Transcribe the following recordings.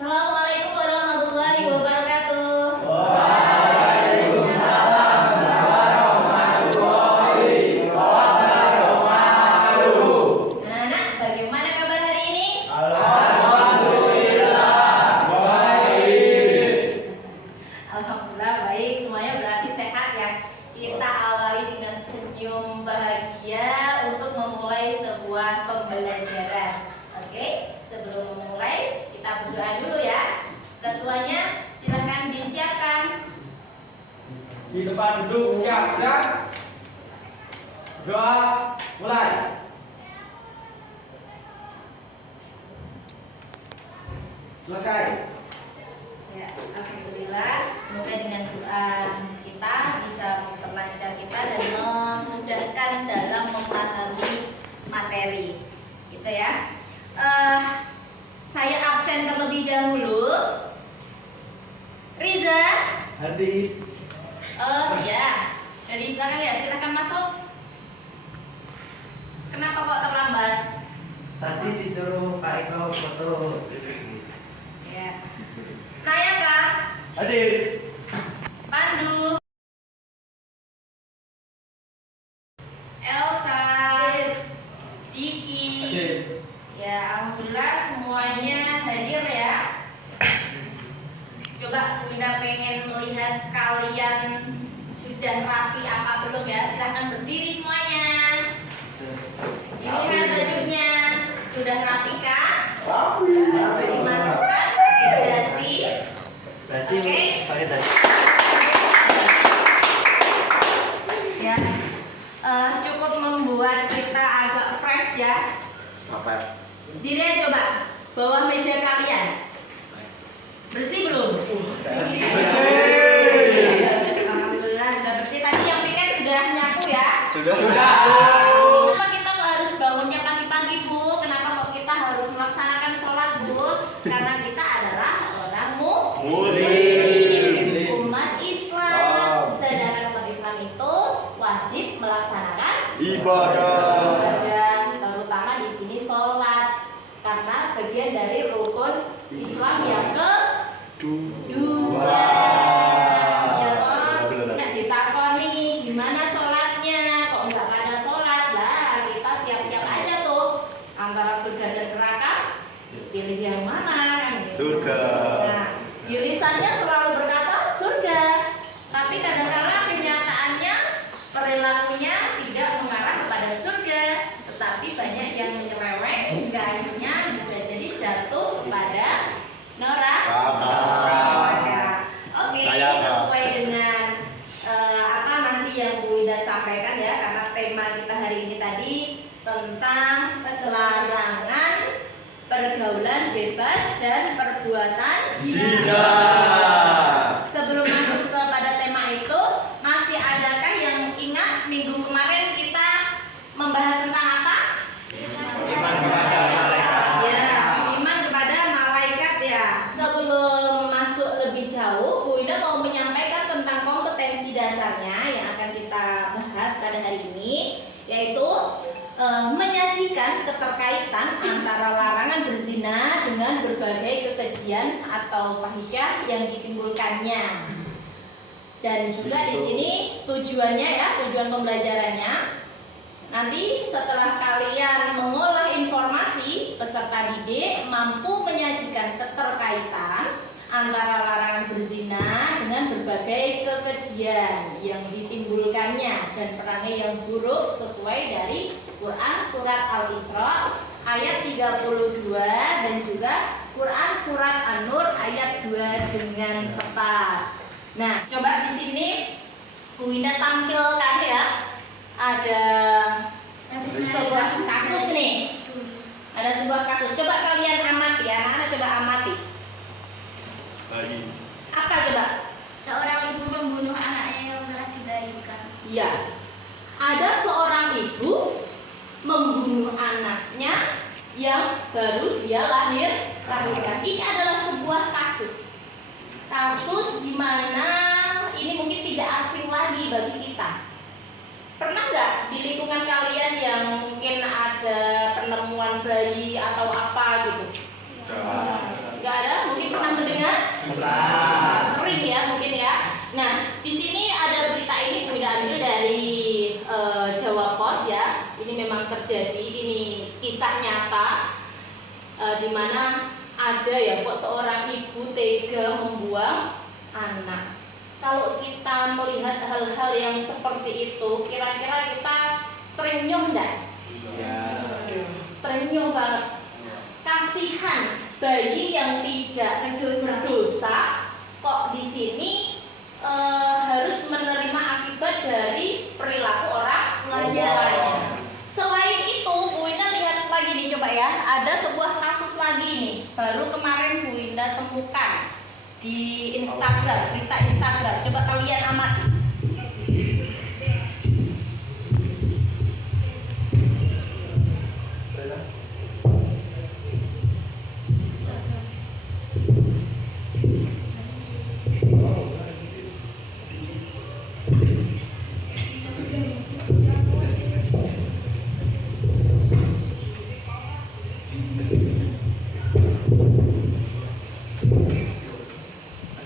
Assalamualaikum warahmatullahi wabarakatuh. Waalaikumsalam warahmatullahi wabarakatuh. Anak-anak, bagaimana kabar hari ini? Alhamdulillah baik. Alhamdulillah baik, semuanya berarti sehat ya. Kita awali dengan senyum bahagia untuk memulai sebuah pembelajaran. Oke, sebelum memulai kita berdoa dulu ya. Ketuanya silakan disiapkan. Di depan duduk siap gerak. Doa mulai. Selesai. Ya, alhamdulillah. Semoga dengan doa kita bisa memperlancar kita dan memudahkan dalam memahami materi. Gitu ya. Saya absen terlebih dahulu. Riza. Hadi. Oh ya, dari belakang ya, silakan masuk. Kenapa kok terlambat? Tadi disuruh Pak Eko foto. Ya. Saya Kak Hadir. Pandu, Elsa, Diki. Hadir. Ya, alhamdulillah semuanya hadir ya. Coba Bunda pengen melihat kalian sudah rapi apa belum ya? Silahkan berdiri semuanya. Dilihat bajunya sudah rapi kah? Baju dimasukkan pakai dasi. Dasi Oke. pakai dasi. Ya, cukup membuat kita agak fresh ya. Apa? Dilihat coba bawah meja kalian bersih belum? Alhamdulillah sudah bersih. Tadi yang piket sudah nyapu ya. Sudah. Kenapa kita nggak harus bangunnya pagi-pagi Bu? Kenapa kok kita harus melaksanakan sholat Bu? Karena kita adalah orang Muslim. umat Islam. Sedangkan umat Islam itu wajib melaksanakan ibadah, terutama di sini sholat, karena bagian dari rukun Islam yang kedua. Ya toh, nak ditakoni gimana sholatnya, kok nggak pada sholat lah, kita siap-siap aja tuh antara surga dan neraka, pilih yang mana kan gitu. Surga. Nah, di lisannya selalu berkata surga, tapi kadang-kadang kenyataannya perilakunya tidak mengarah kepada surga, tetapi banyak yang menyeleweng hingga akhirnya bisa jadi jatuh kepada neraka. Oke, sesuai dengan apa nanti yang Bu Ida sampaikan ya, karena tema kita hari ini tadi tentang larangan pergaulan bebas dan perbuatan Zina. Sebelum masuk kepada tema itu, masih adakah yang ingat minggu kemarin kita membahas tentang apa? Iman kepada malaikat. Ya, iman kepada malaikat ya. Sebelum masuk lebih jauh, Bu Ida mau menyampaikan tentang kompetensi dasarnya yang akan kita bahas pada hari ini, yaitu menyajikan keterkaitan antara larangan berzina dengan berbagai kekejian atau fahisyah yang ditimbulkannya. Dan juga di sini tujuannya ya, tujuan pembelajarannya nanti setelah kalian mengolah informasi, peserta didik mampu menyajikan keterkaitan antara larangan berzina dengan berbagai kekejian yang ditimbulkannya dan perangai yang buruk sesuai dari Quran surat Al-Isra ayat 32 dan juga Quran surat An-Nur ayat 2 dengan tepat. Nah, coba di sini Bu Indah tampilkan ya, ada sebuah kasus nih. Ada sebuah kasus. Coba kalian amati ya, anak-anak coba amati. Apa coba? Seorang ibu membunuh anaknya yang telah dilahirkan. Iya. Ada seorang ibu membunuh anaknya yang baru dia lahirkan. Ini adalah sebuah kasus. Kasus di mana ini mungkin tidak asing lagi bagi kita. Pernah nggak di lingkungan kalian yang mungkin ada penemuan bayi atau apa gitu? Nggak ada? Mungkin Sering ya mungkin ya. Nah, di sini ada berita ini Bu Ida ambil dari Jawa Pos ya. Ini memang terjadi, ini kisah nyata di mana ada ya kok seorang ibu tega membuang anak. Kalau kita melihat hal-hal yang seperti itu, kira-kira kita terenyuh enggak? Terenyuh banget. Kasihan bayi yang tidak berdosa kok di sini harus menerima akibat dari perilaku orang tuanya. Selain itu, Bu Indah lihat lagi nih, coba ya, ada sebuah kasus lagi nih, baru kemarin Bu Indah temukan di Instagram, berita Instagram. Coba kalian amati.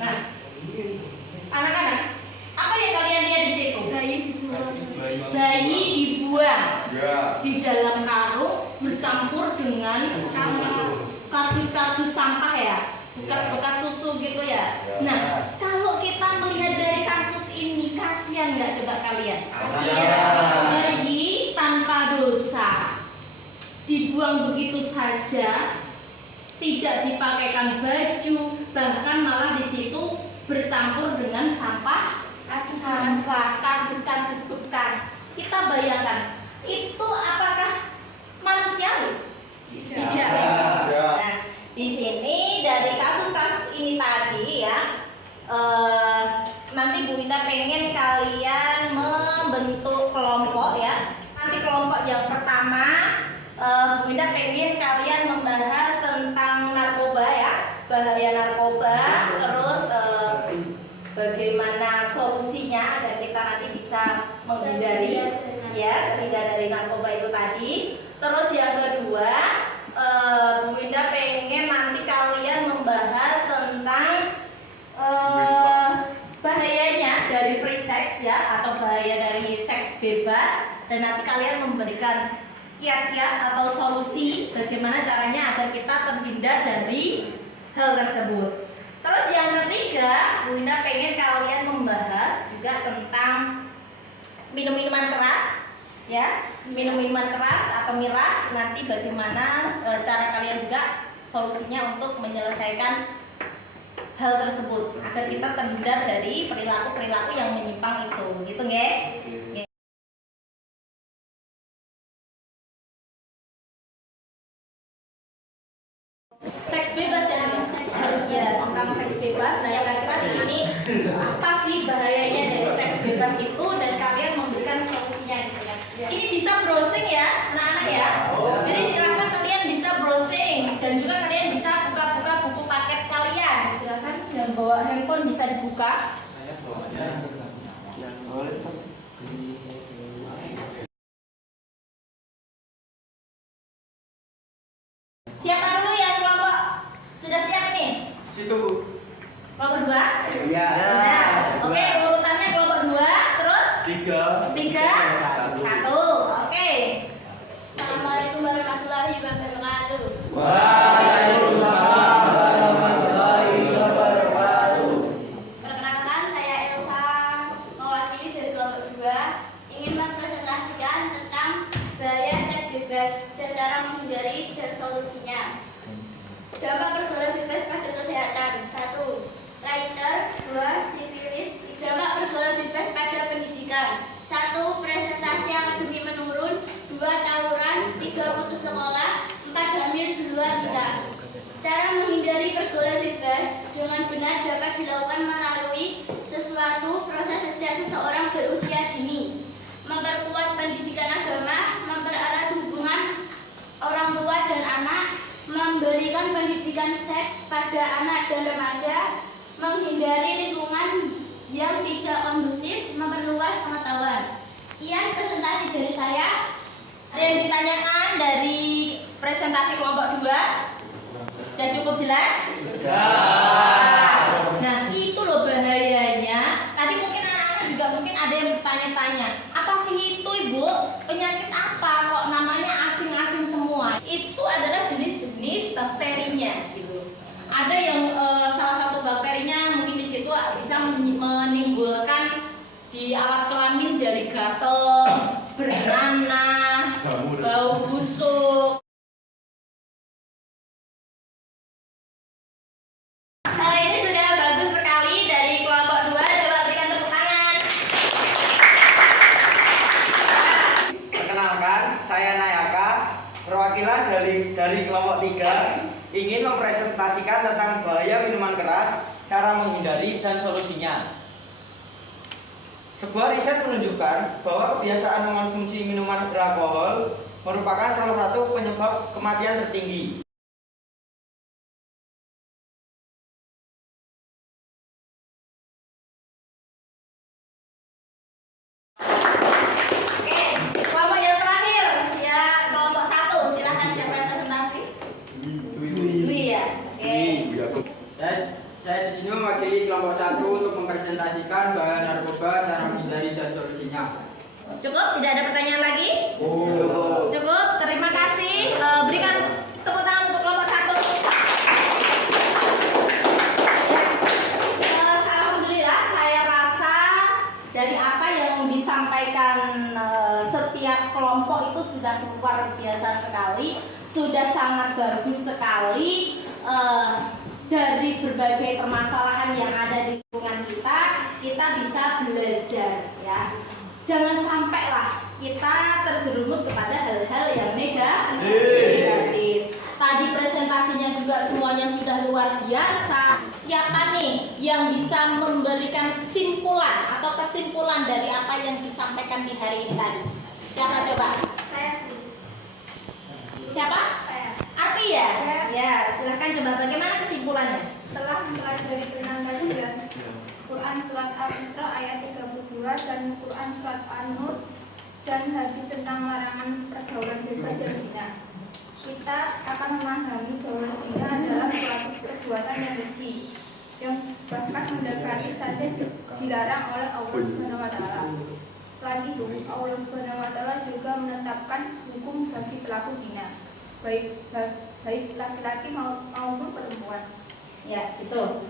Nah, anak-anak, apa yang kalian lihat di situ? Bayi dibuang di dalam karung bercampur dengan kardus-kardus sampah ya, bekas-bekas susu gitu ya. Nah, kalau kita melihat dari kasus ini, kasihan nggak coba kalian? Bayi tanpa dosa dibuang begitu saja, tidak dipakaikan baju, bahkan malah di situ bercampur dengan sampah kardus-kardus bekas. Kita bayangkan, itu apakah manusiawi? Tidak. Nah, di sini dari kasus-kasus ini tadi ya, nanti Bu Indah pengen kalian membentuk kelompok ya. Nanti kelompok yang pertama, Bu Indah pengen kalian membahas tentang narkoba ya, bahaya narkoba, terus bagaimana solusinya agar kita nanti bisa menghindari ya, terhindar dari narkoba itu tadi. Terus yang kedua, Bu Indah pengen nanti kalian membahas tentang bahayanya dari free sex ya, atau bahaya dari seks bebas, dan nanti kalian memberikan kiat-kiat atau solusi bagaimana caranya agar kita terhindar dari hal tersebut. Terus yang ketiga, Bu Indah pengen kalian membahas juga tentang minum-minuman keras ya, minum-minuman keras atau miras, nanti bagaimana cara kalian juga solusinya untuk menyelesaikan hal tersebut agar kita terhindar dari perilaku-perilaku yang menyimpang itu, gitu nggih? Seks bebas ya, tentang seks bebas. Nah, kira-kira di sini apa sih bahayanya dari seks bebas itu, dan kalian memberikan solusinya gitu kan? Ini bisa browsing ya, anak-anak ya. Jadi silakan kalian bisa browsing, dan juga kalian bisa buka-buka buku paket kalian. Silakan yang bawa handphone bisa dibuka. Siapa dulu yang kelompok sudah siap nih? Situ. Kelompok 2? Iya. Nah, oke, urutannya kelompok 2, terus 3, 1. Oke. Assalamualaikum warahmatullahi wabarakatuh. Waalaikumsalam warahmatullahi wabarakatuh. Perkenalkan, saya Elsa, mewakili dari kelompok 2, ingin mempresentasikan tentang bahaya seks bebas dan cara menghindari dan solusinya. Dampak pergaulan bebas pada kesehatan: 1. Writer. 2. Sifilis. Dampak pergaulan bebas pada pendidikan: 1. Presentasi akademik menurun. 2. Tawuran. 3. Putus sekolah. 4. Hamil di luar nikah. Cara menghindari pergaulan bebas dengan benar dapat dilakukan melalui sesuatu proses sejak seseorang berusia dini: memperkuat pendidikan agama, mempererat hubungan orang tua dan anak, memberikan pendidikan seks pada anak dan remaja, menghindari lingkungan yang tidak kondusif, memperluas pengetahuan. Sekian presentasi dari saya. Ada yang ditanyakan dari presentasi kelompok 2? Sudah cukup jelas? Ya. bertanya-tanya, apa sih itu Ibu? Penyakit apa kok namanya asing-asing semua? Itu adalah jenis-jenis bakterinya gitu. Ada yang salah satu bakterinya mungkin di situ bisa menimbulkan di alat kelamin jadi gatel, bernanah, bau busuk. Ini sudah bagus sekali dari kelompok 2. Coba berikan tepuk tangan. Perkenalkan, saya Nayaka, perwakilan dari kelompok 3 ingin mempresentasikan tentang bahaya minuman keras, cara menghindari dan solusinya. Sebuah riset menunjukkan bahwa kebiasaan mengonsumsi minuman beralkohol merupakan salah satu penyebab kematian tertinggi. Oke, kelompok yang terakhir ya, kelompok 1. Silahkan siapa yang presentasi? Dwi ya. Oke. Saya di sini mewakili kelompok 1 untuk mempresentasikan bahaya narkoba, cara menghindari dan solusinya. Cukup? Tidak ada pertanyaan lagi? Cukup. Terima kasih. Berikan tepuk tangan untuk kelompok 1. Alhamdulillah, saya rasa dari apa yang disampaikan setiap kelompok itu sudah luar biasa sekali, sudah sangat bagus sekali. Dari berbagai permasalahan yang ada di lingkungan kita bisa belajar ya. Jangan sampailah kita terjerumus kepada hal-hal yang negatif. Tadi presentasinya juga semuanya sudah luar biasa. Siapa nih yang bisa memberikan kesimpulan dari apa yang disampaikan di hari ini tadi? Siapa coba? Saya. Siapa? Saya. Arti ya? Ya, silahkan coba. Bagaimana kesimpulannya? Setelah mempelajari tentang kajian Quran Surat Al-Isra ayat 32 dan Quran Surat An-Nur dan hadis tentang larangan pergaulan bebas dan zina, kita akan memahami bahwa zina adalah suatu perbuatan yang keji yang bahkan mendekati saja dilarang oleh Allah Subhanahu wa Ta'ala. Selain itu, Allah Subhanahu wa Ta'ala juga menetapkan hukum bagi pelaku zina, baik laki-laki maupun perempuan. Ya, betul.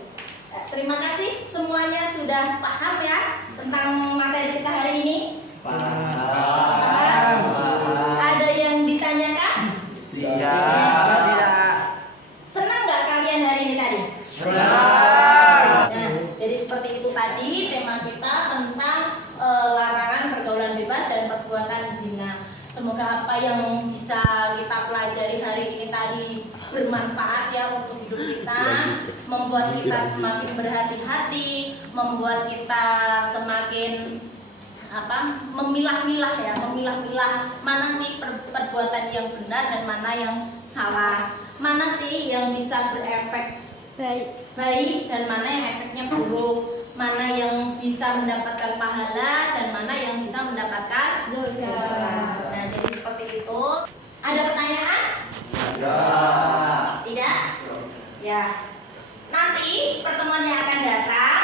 Terima kasih semuanya sudah paham ya tentang materi kita hari ini. Paham? Ada yang ditanyakan? Tidak. Senang nggak kalian hari ini tadi? Senang. Nah, jadi seperti itu tadi tema kita tentang larangan pergaulan bebas dan perbuatan zina. Semoga apa yang bisa kita pelajari hari ini tadi bermanfaat ya untuk hidup kita, membuat kita semakin berhati-hati, membuat kita semakin memilah-milah mana sih perbuatan yang benar dan mana yang salah, mana sih yang bisa berefek baik dan mana yang efeknya buruk, mana yang bisa mendapatkan pahala dan mana yang bisa mendapatkan dosa. Nah, jadi seperti itu. Ada pertanyaan? Tidak? Ya. Nanti pertemuan yang akan datang,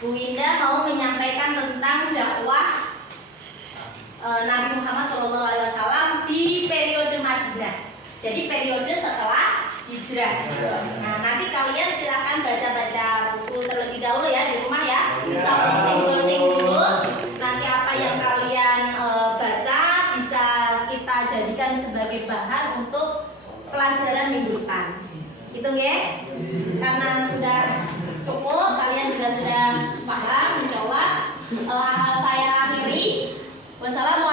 Bu Winda mau menyampaikan tentang dakwah Nabi Muhammad SAW di periode Madinah. Jadi periode setelah hijrah. Nah, nanti kalian silakan baca-baca buku terlebih dahulu ya di rumah ya. Bisa browsing-browsing dulu. Nanti apa yang kalian baca bisa kita jadikan sebagai bahan untuk pelajaran minggu depan. Gitu nggih? Karena sudah cukup, kalian juga sudah paham, insyaallah. Saya akhiri. Wassalamualaikum